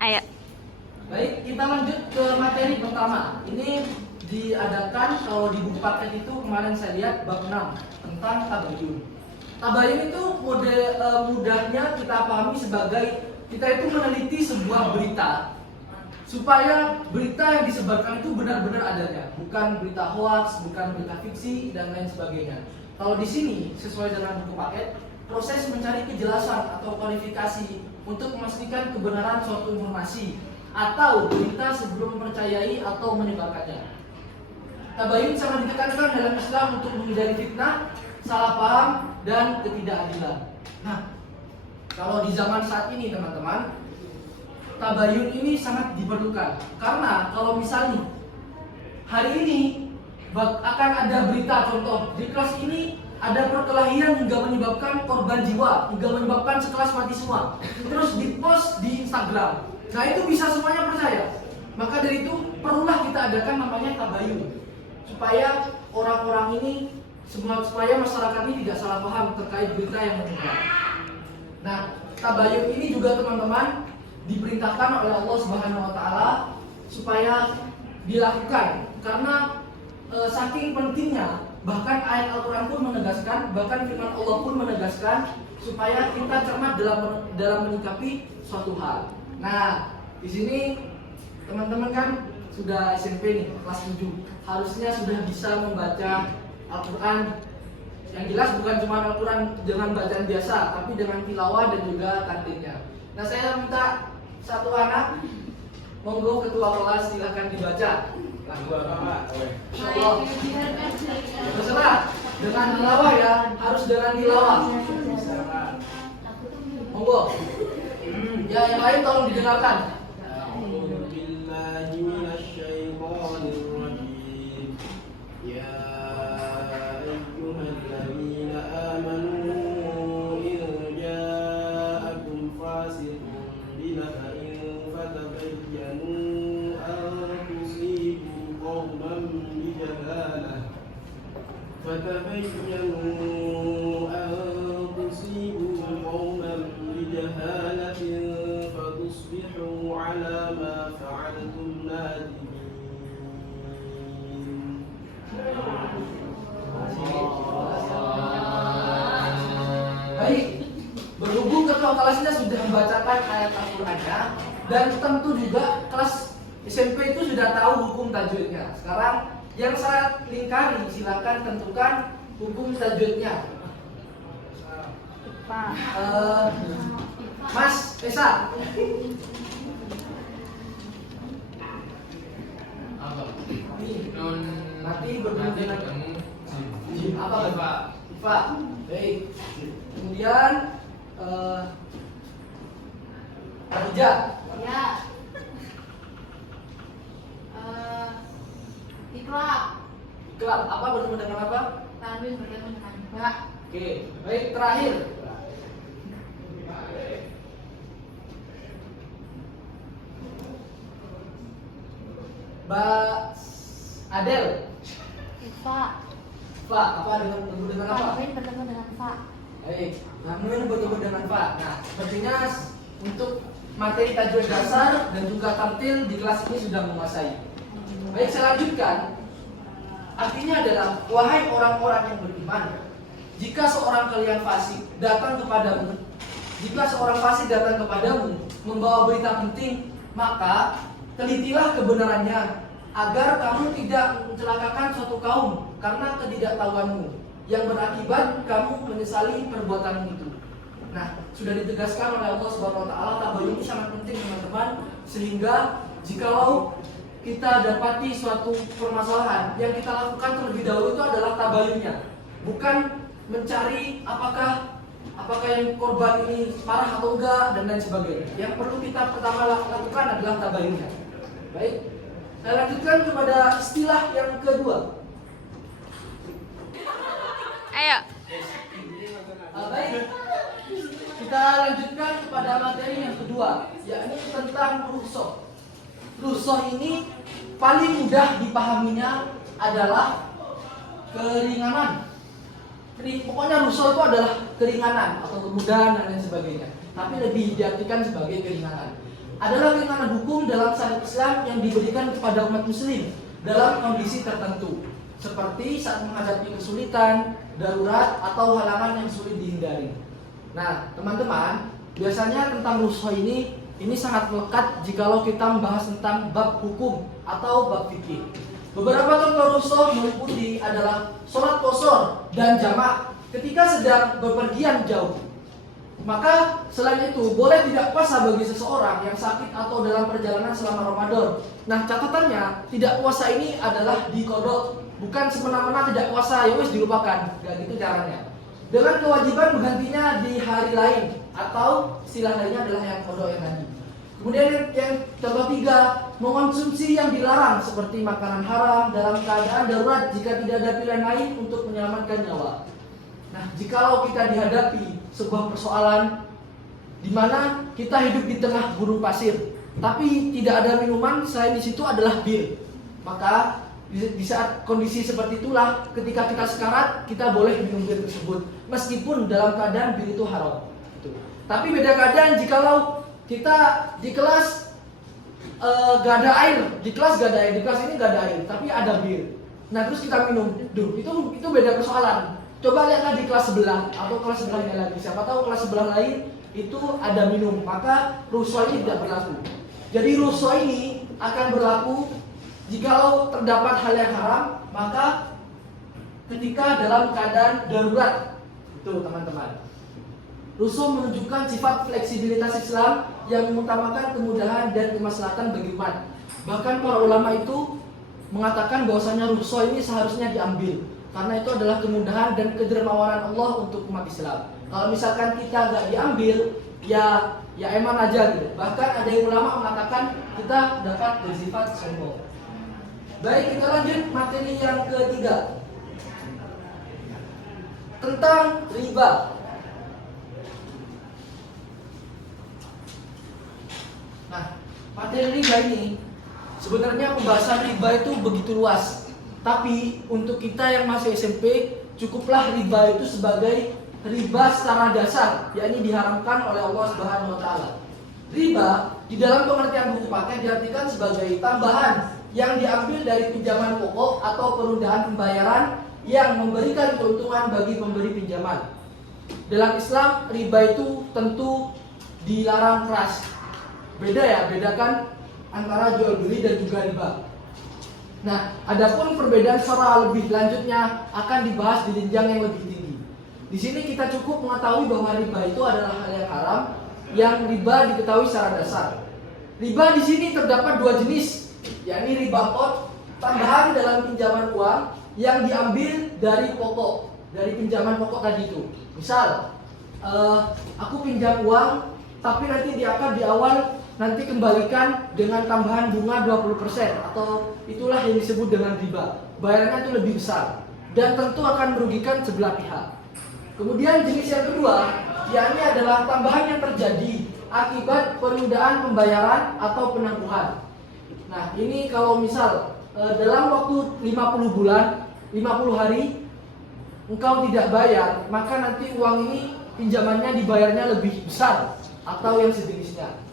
Ayo. Baik, kita lanjut ke materi pertama. Ini diadakan kalau di buku paket itu kemarin saya lihat bab 6 tentang tabayun. Tabayun itu mudahnya kita pahami sebagai kita itu meneliti sebuah berita supaya berita yang disebarkan itu benar-benar adanya, bukan berita hoax, bukan berita fiksi dan lain sebagainya. Kalau di sini sesuai dengan buku paket, proses mencari kejelasan atau klarifikasi untuk memastikan kebenaran suatu informasi atau berita sebelum mempercayai atau menyebarkannya. Tabayun sangat ditekankan dalam Islam untuk menghindari fitnah, salah paham, dan ketidakadilan. Nah, kalau di zaman saat ini teman-teman, tabayun ini sangat diperlukan. Karena kalau misalnya hari ini akan ada berita, contoh di kelas ini ada perkelahian hingga menyebabkan korban jiwa, hingga menyebabkan sekelas mati semua, terus dipost di Instagram. Nah itu bisa semuanya percaya. Maka dari itu perlulah kita adakan namanya tabayun, supaya orang-orang ini supaya masyarakat ini tidak salah paham terkait berita yang menyebar. Nah, tabayun ini juga teman-teman diperintahkan oleh Allah Subhanahu wa taala supaya dilakukan karena saking pentingnya, bahkan ayat Al-Qur'an pun menegaskan, bahkan firman Allah pun menegaskan supaya kita cermat dalam menyikapi suatu hal. Nah, di sini teman-teman kan sudah SMP nih, kelas 7. Harusnya sudah bisa membaca Al-Qur'an. Yang jelas bukan cuma Al-Quran dengan bacaan biasa, tapi dengan tilawah dan juga tartilnya. Nah, saya minta satu anak, monggo ketua kelas silahkan dibaca lagu apa? Insyaallah. Terserah, dengan tilawah ya, harus dengan tilawah. Monggo. Ya, yang lain tolong didengarkan. فتبينوا أن تصيبوا قوما بجهالة فتصبحوا على ما فعلتم نادمين. Baik, berhubung ketua kelasnya sudah membacakan ayat Al-Qur'annya dan tentu juga kelas SMP itu sudah tahu hukum tajwidnya. Sekarang yang saya lingkari, silakan tentukan hukum tajwidnya. Mas Esa. Apa? Nun nanti bertemu dengan jim apa Pak? Ifa. Baik. Kemudian Khadijah. Ya. Iqlab. Iqlab apa bertemu dengan apa? Tanwin bertemu dengan ba. Oke, baik terakhir. Mbak Adel. Ifa. Fa, apa bertemu dengan apa? Tanwin bertemu dengan fa. Baik, Tanwin bertemu dengan Fa. Nah, sepertinya untuk materi tajwid dasar dan juga tartil di kelas ini sudah menguasai. Baik, saya lanjutkan. Artinya adalah, wahai orang-orang yang beriman, jika seorang kalian fasik datang kepadamu, membawa berita penting, maka telitilah kebenarannya agar kamu tidak mencelakakan suatu kaum karena ketidaktahuanmu yang berakibat kamu menyesali perbuatanmu itu. Nah, sudah ditegaskan oleh Allah Subhanahu wa taala, tabayun ini sangat penting teman-teman, sehingga jikalau kita dapati suatu permasalahan, yang kita lakukan terlebih dahulu itu adalah tabayunnya, bukan mencari apakah yang korban ini parah atau enggak dan lain sebagainya. Yang perlu kita pertama lakukan adalah tabayunnya. Baik, saya lanjutkan kepada istilah yang kedua. Ayo. Baik, kita lanjutkan kepada materi yang kedua, yakni tentang rukhsah. Rukhsah ini paling mudah dipahaminya adalah keringanan. Pokoknya rukhsah itu adalah keringanan atau kemudahan dan lain sebagainya. Tapi lebih diartikan sebagai keringanan. adalah keringanan hukum dalam syariat Islam yang diberikan kepada umat muslim dalam kondisi tertentu, seperti saat menghadapi kesulitan, darurat, atau halangan yang sulit dihindari. Nah, teman-teman, biasanya tentang rukhsah ini sangat melekat jikalau kita membahas tentang bab hukum atau bab fikih. Beberapa contoh rukhsah meliputi adalah sholat qashar dan jamak ketika sedang bepergian jauh. Maka selain itu boleh tidak puasa bagi seseorang yang sakit atau dalam perjalanan selama Ramadan. Nah, catatannya tidak puasa ini adalah diqadha, bukan semena-mena tidak puasa ya wis dilupakan. Gak gitu caranya. Dengan kewajiban menggantinya di hari lain atau istilah lainnya adalah yang qadha yang tadi. Kemudian yang contoh 3, mengonsumsi yang dilarang seperti makanan haram dalam keadaan darurat jika tidak ada pilihan lain untuk menyelamatkan nyawa. Nah, jikalau kita dihadapi sebuah persoalan di mana kita hidup di tengah gurun pasir, tapi tidak ada minuman selain di situ adalah bir, maka di saat kondisi seperti itulah ketika kita sekarat kita boleh minum bir tersebut, meskipun dalam keadaan bir itu haram. Tapi beda keadaan jikalau kita di kelas gak ada air, di kelas gak ada air, di kelas ini gak ada air, tapi ada bir. Nah terus kita minum, itu beda persoalan. Coba lihatlah di kelas sebelah atau kelas sebelahnya lagi. Siapa tahu kelas sebelah lain itu ada minum, maka rukhsah ini tidak berlaku. Jadi rukhsah ini akan berlaku jikalau terdapat hal yang haram, maka ketika dalam keadaan darurat. Itu teman-teman. Rukhsah menunjukkan sifat fleksibilitas Islam yang mengutamakan kemudahan dan kemaslahatan bagi umat. Bahkan para ulama itu mengatakan bahwasanya rukhsah ini seharusnya diambil karena itu adalah kemudahan dan kedermawanan Allah untuk umat Islam. Kalau misalkan kita nggak diambil, ya eman aja gitu. Bahkan ada yang ulama mengatakan kita dapat bersifat sombong. Baik, kita lanjut materi yang ketiga tentang riba. Nah, materi riba ini sebenarnya pembahasan riba itu begitu luas. Tapi untuk kita yang masih SMP, cukuplah riba itu sebagai riba secara dasar, yakni diharamkan oleh Allah Subhanahu wa taala. Riba di dalam pengertian buku paket diartikan sebagai tambahan yang diambil dari pinjaman pokok atau penundaan pembayaran yang memberikan keuntungan bagi pemberi pinjaman. Dalam Islam, riba itu tentu dilarang keras. Bedakan antara jual beli dan juga riba. Nah, adapun perbedaan secara lebih lanjutnya akan dibahas di jenjang yang lebih tinggi. Di sini kita cukup mengetahui bahwa riba itu adalah hal yang haram, yang riba diketahui secara dasar. Riba di sini terdapat dua jenis, yakni riba qard, tambahan dalam pinjaman uang yang diambil dari pokok, dari pinjaman pokok tadi itu. Misal, aku pinjam uang, tapi nanti di akad di awal nanti kembalikan dengan tambahan bunga 20% atau itulah yang disebut dengan riba. Bayarannya itu lebih besar dan tentu akan merugikan sebelah pihak. Kemudian jenis yang kedua, yakni adalah tambahan yang terjadi akibat penundaan pembayaran atau penangguhan. Nah, ini kalau misal dalam waktu 50 bulan, 50 hari engkau tidak bayar, maka nanti uang ini pinjamannya dibayarnya lebih besar atau yang sejenisnya.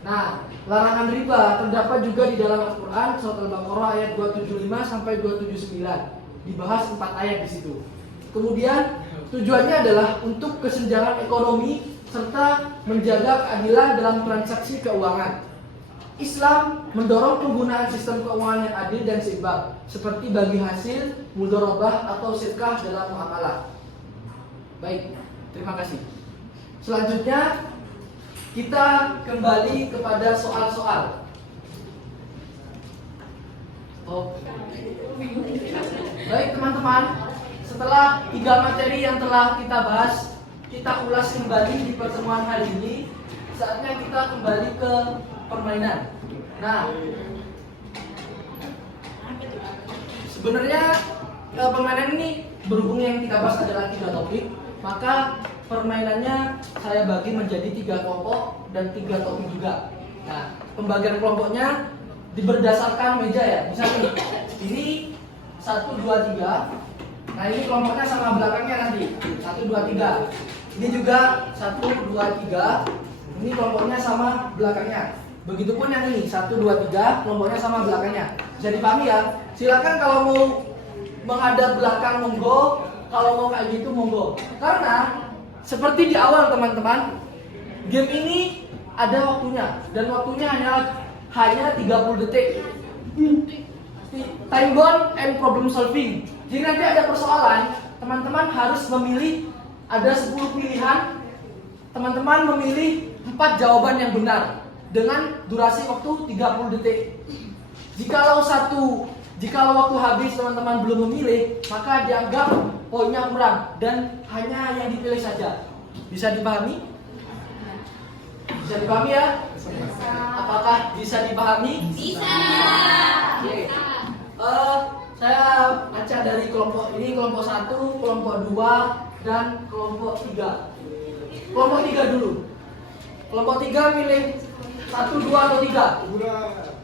Nah, larangan riba terdapat juga di dalam Al-Quran surat Al-Baqarah ayat 275 sampai 279. Dibahas 4 ayat di situ. Kemudian tujuannya adalah untuk kesenjangan ekonomi serta menjaga keadilan dalam transaksi keuangan. Islam mendorong penggunaan sistem keuangan yang adil dan seimbang, seperti bagi hasil, mudharabah atau sedekah dalam muamalah. Baik, terima kasih. Selanjutnya kita kembali kepada soal-soal. Baik teman-teman, setelah 3 materi yang telah kita bahas, kita ulas kembali di pertemuan hari ini. Saatnya kita kembali ke permainan. Nah, sebenarnya permainan ini berhubung yang kita bahas adalah 3 topik, maka permainannya saya bagi menjadi 3 kelompok dan 3 topik juga. Nah, pembagian kelompoknya berdasarkan meja ya. Misalnya ini 1, 2, 3. Nah, ini kelompoknya sama belakangnya nanti 1, 2, 3. Ini juga 1, 2, 3. Ini kelompoknya sama belakangnya. Begitupun yang ini 1, 2, 3 kelompoknya sama belakangnya. Bisa dipahami ya? Silakan kalau mau menghadap belakang monggo, kalau mau kayak gitu monggo. Karena seperti di awal teman-teman, game ini ada waktunya dan waktunya hanya 30 detik. Time bound and problem solving. Jadi nanti ada persoalan, teman-teman harus memilih ada 10 pilihan. Teman-teman memilih 4 jawaban yang benar dengan durasi waktu 30 detik. Jikalau waktu habis teman-teman belum memilih, maka dianggap poinnya kurang dan hanya yang dipilih saja. Bisa dipahami? Bisa dipahami ya? Apakah bisa dipahami? Bisa. Oke. Saya baca dari kelompok ini, kelompok 1, kelompok 2, dan kelompok 3. Kelompok 3 dulu. Kelompok 3 pilih 1, 2, atau 3?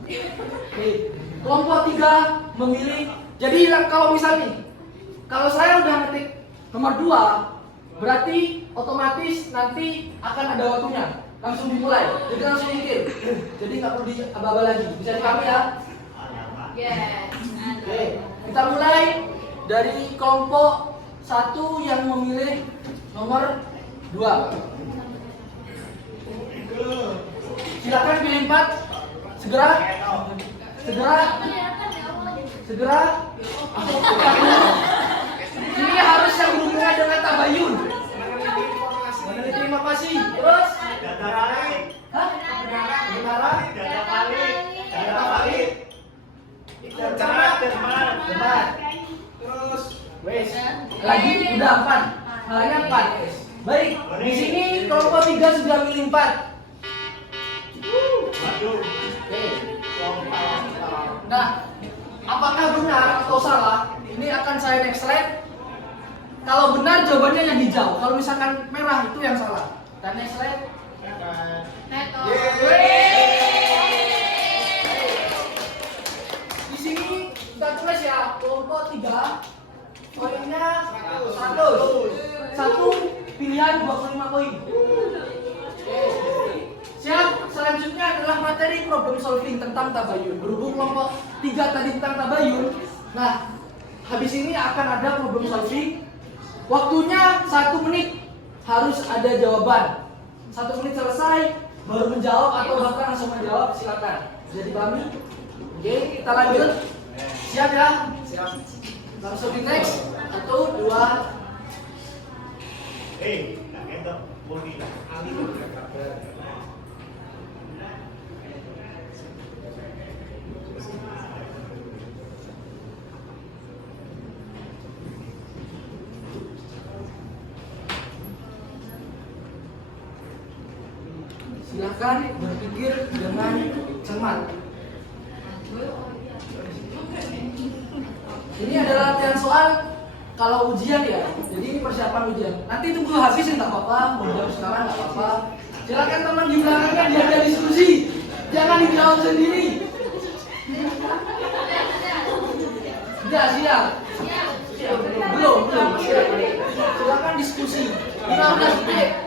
Oke. Kelompok 3 memilih. Jadi kalau misalnya kalau saya udah ngetik nomor 2, berarti otomatis nanti akan ada waktunya. Langsung dimulai. Jadi langsung mikir. Jadi nggak perlu diaba-aba lagi. Bisa dipahami ya? Yes. Oke. Kita mulai dari kelompok 1 yang memilih nomor 2. Silakan pilih 4. Segera. Ini harus yang berhubungan dengan tabayun. Meneliti informasi. Terus? Data valid. Hah? Kebenaran? Data valid. Data valid. Benar. Terus? Wes. Lagi udah 4. Halnya 4. Baik. Di sini kelompok 3 sudah milih 4. Waduh. Oke. Nah, apakah benar atau salah? Ini akan saya next slide. Kalau benar jawabannya yang hijau. Kalau misalkan merah itu yang salah. Dan next slide. Neto. Di sini kita tulis ya kelompok 3. Poinnya 1 pilihan 25 poin. Siap. Selanjutnya adalah materi problem solving tentang tabayun. Berhubung kelompok 3 tadi tentang tabayun, nah habis ini akan ada problem solving. Waktunya 1 menit, harus ada jawaban. 1 menit selesai, baru menjawab atau bahkan langsung menjawab, silakan. Bisa dipahami? Oke, kita lanjut. Siap ya? Siap. Langsung di next. 1, 2. Kaget dong. Mungkin. Silakan berpikir dengan cermat. Ini adalah latihan soal kalau ujian ya. Jadi ini persiapan ujian. Nanti tunggu habisin nggak apa-apa, mau jawab sekarang nggak apa-apa. Silakan teman di belakang diajak diskusi, jangan dijawab sendiri. Sudah siap? Belum. Silakan diskusi. 15 detik.